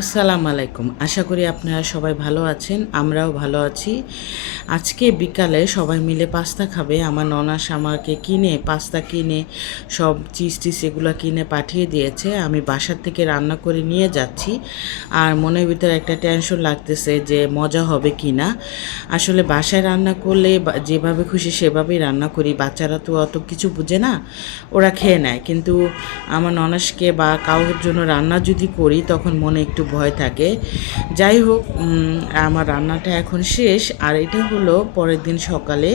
আসসালামু আলাইকুম। আশা করি আপনারা সবাই ভালো আছেন, আমরাও ভালো আছি। আজকে বিকালে সবাই মিলে পাস্তা খাবে। আমার ননাস আমাকে কিনে, পাস্তা কিনে, সব চিজ টিজ এগুলো কিনে পাঠিয়ে দিয়েছে। আমি বাসার থেকে রান্না করে নিয়ে যাচ্ছি। আর মনের ভিতরে একটা টেনশন লাগতেছে যে মজা হবে কি না আসলে বাসায় রান্না করলে যেভাবে খুশি সেভাবেই রান্না করি। বাচ্চারা তো অত কিছু বুঝে না, ওরা খেয়ে নেয়। কিন্তু আমার ননাসকে বা কাউর জন্য রান্না যদি করি, তখন মনে একটু ভয় থাকে। যাই হোক আমার রান্নাটা এখন শেষ। আর এটা হলো পরের দিন সকালে।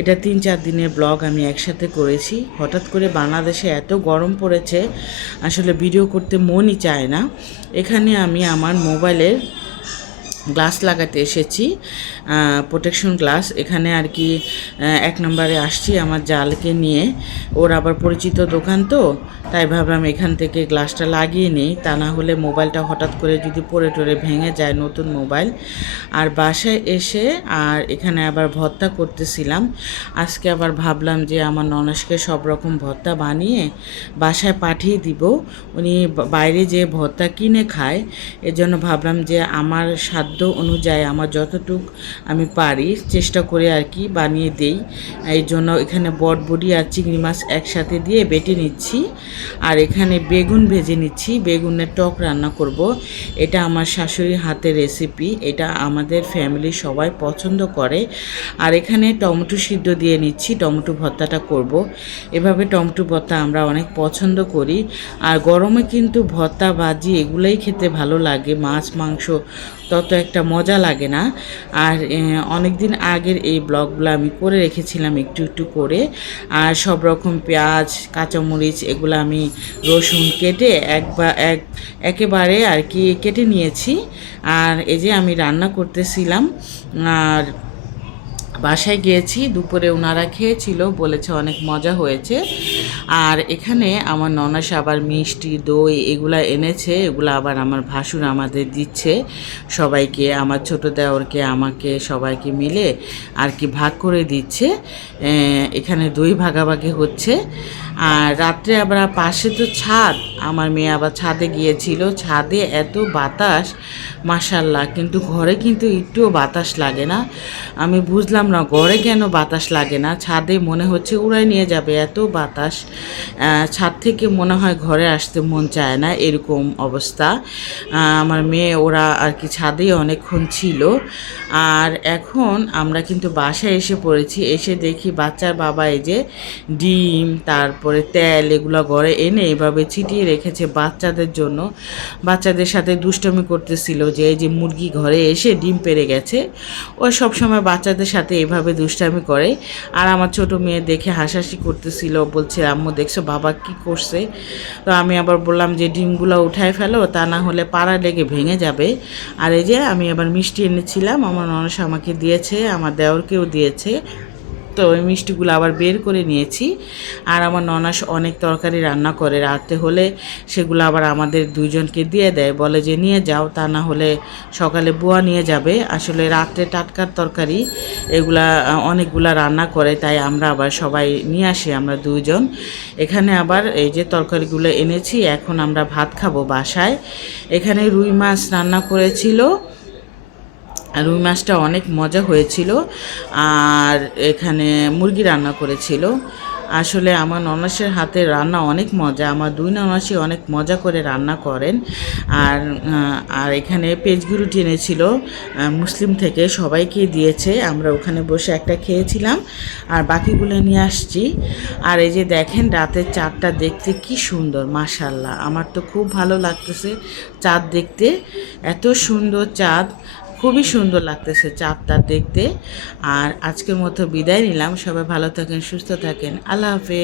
এটা তিন চার দিনের ব্লগ আমি একসাথে করেছি। হঠাৎ করে বাংলাদেশে এত গরম পড়েছে, আসলে ভিডিও করতে মনই চায় না। এখানে আমি আমার মোবাইলের গ্লাস লাগাতে এসেছি। প্রোটেকশন গ্লাস এখানে আর কি এক নম্বরে আসছি আমার জালকে নিয়ে। ওর আবার পরিচিত দোকান তো, তাই ভাবলাম এখান থেকে গ্লাসটা লাগিয়ে নিই। তা না হলে মোবাইলটা হঠাৎ করে যদি পড়ে টরে ভেঙে যায় নতুন মোবাইল। আর বাসায় এসে আর এখানে আবার ভর্তা করতেছিলাম। আজকে আবার ভাবলাম যে আমার ননসকে সব রকম ভর্তা বানিয়ে বাসায় পাঠিয়ে দিব। উনি বাইরে যে ভর্তা কিনে খায়, এজন্য ভাবলাম যে আমার সাধ্য অনুযায়ী, আমার যতটুক আমি পারি, চেষ্টা করে আর কি বানিয়ে দেই। এই জন্য এখানে বটবডি আর চিংড়ি মাছ একসাথে দিয়ে বেটে নিচ্ছি। আর এখানে বেগুন ভেজে নিচ্ছি, বেগুনের টক রান্না করব। এটা আমার শাশুড়ির হাতের রেসিপি এটা আমাদের ফ্যামিলির সবাই পছন্দ করে। আর এখানে টমেটো সিদ্ধ দিয়ে নিচ্ছি, টমেটো ভর্তাটা করব। এভাবে টমেটো ভর্তা আমরা অনেক পছন্দ করি। আর গরমে কিন্তু ভর্তা, ভাজি এগুলোই খেতে ভালো লাগে, মাছ, মাংস তত একটা মজা লাগে না। আর অনেক দিন আগের এই ব্লগগুলো আমি করে রেখেছিলাম একটু একটু করে। আর সব রকম পেঁয়াজ, কাঁচামরিচ এগুলো আমি রসুন কেটে একবার এক, একেবারে আর কি কেটে নিয়েছি। আর এই যে আমি রান্না করতেছিলাম, আর বাসায় গিয়েছি, দুপুরে ওনারা খেয়েছিল, বলেছে অনেক মজা হয়েছে। আর এখানে আমার ননাস আবার মিষ্টি, দই এগুলো এনেছে, এগুলো আবার আমার ভাসুর আমাদের দিচ্ছে। সবাইকে, আমার ছোটো দেওরকে, আমাকে সবাইকে মিলে আর কি ভাগ করে দিচ্ছে। এখানে দই ভাগাভাগি হচ্ছে। আর রাত্রে আবার পাশে তো ছাদ। আমার মেয়ে আবার ছাদে গিয়েছিল। ছাদে এত বাতাস মাসাল্লাহ কিন্তু ঘরে কিন্তু একটুও বাতাস লাগে না। আমি বুঝলাম না, ঘরে কেন বাতাস লাগে না? ছাদে মনে হচ্ছে উড়াই নিয়ে যাবে, এত বাতাস। ছাদ থেকে মনে হয় ঘরে আসতে মন চায় না, এরকম অবস্থা। আমার মেয়ে, ওরা আর কি ছাদেই অনেকক্ষণ ছিল। আর এখন আমরা কিন্তু বাসায় এসে পড়েছি। এসে দেখি বাচ্চার বাবা এই যে ডিম, তারপরে তেল এগুলো ঘরে এনে এভাবে ছিটিয়ে রেখেছে বাচ্চাদের জন্য। বাচ্চাদের সাথে দুষ্টমি করতেছিল যে এই যে মুরগি ঘরে এসে ডিম পেড়ে গেছে। ও সব সময় বাচ্চাদের সাথে এভাবে দুষ্টামি করে। আর আমার ছোট মেয়ে দেখে হাসাহাসি করতেছিল, বলছে, আম্মু, দেখছ বাবা কি করছে? তো আমি আবার বললাম যে, ডিমগুলো উঠায় ফেলো, তা না হলে পাড়া লেগে ভেঙে যাবে। আর এই যে আমি আবার মিষ্টি এনেছিলাম, আমার ননস আমাকে দিয়েছে, আমার দেওরকেও দিয়েছে। তো ওই মিষ্টিগুলো আবার বের করে নিয়েছি। আর আমার ননাস অনেক তরকারি রান্না করে, রাতে হলে সেগুলো আবার আমাদের দুইজনকে দিয়ে দেয়। বলে যে, নিয়ে যাও, তা না হলে সকালে বুয়া নিয়ে যাবে। আসলে রাত্রে টাটকার তরকারি, এগুলা, অনেকগুলা রান্না করে, তাই আমরা আবার সবাই নিয়ে আসি, আমরা দুজন এখানে আবার এই যে তরকারিগুলো এনেছি, এখন আমরা ভাত খাব বাসায়। এখানে রুই মাছ রান্না করেছিল রুই মাছটা অনেক মজা হয়েছিল আর এখানে মুরগি রান্না করেছিল। আসলে আমার ননাসের হাতে রান্না অনেক মজা, আমার দুই ননাসই অনেক মজা করে রান্না করেন। আর আর এখানে পেজগুরু টেনেছিল মুসলিম থেকে সবাইকে দিয়েছে। আমরা ওখানে বসে একটা খেয়েছিলাম আর বাকিগুলো নিয়ে আসছি। আর এই যে দেখেন রাতের চাঁদটা দেখতে কি সুন্দর মাশাল্লাহ আমার তো খুব ভালো লাগতেছে চাঁদ দেখতে। এত সুন্দর চাঁদ। খুবই সুন্দর লাগতেছে চাঁদটা দেখতে। আর আজকের মতো বিদায় নিলাম। সবাই ভালো থাকেন, সুস্থ থাকেন। আল্লাহ হাফেজ।